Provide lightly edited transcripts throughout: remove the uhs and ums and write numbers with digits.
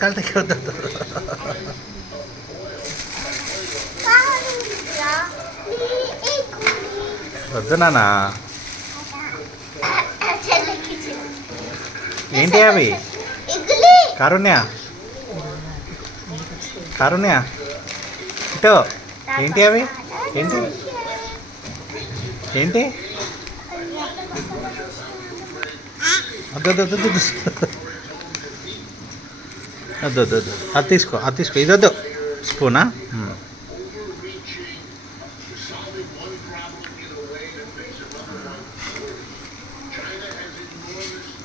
కాల్తే వద్దు నాన్న. ఏంటి అవి? కారుణ్య ఇటో. ఏంటి అవి? ఏంటి ఏంటి వద్దు అది తీసుకో ఇది వద్దు. స్పూనా?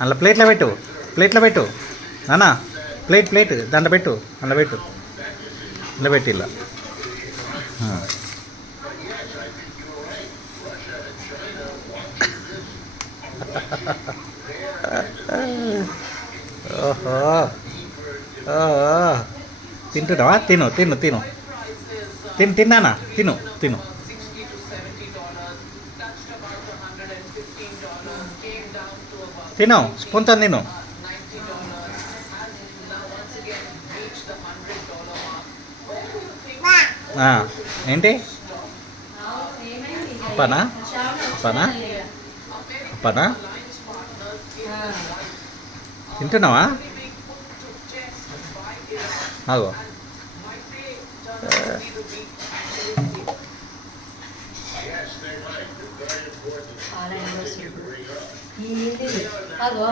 అలా ప్లేట్లో పెట్టు నాన్న. ప్లేట్ దాంట్లో పెట్టు. అలా పెట్టు ఇలా. ఓహో తింటున్నావా? తిను తిన్నానా? తిను స్పూన్తో తిను. ఏంటి అప్పనా? తింటున్నావా? ఆగో అదో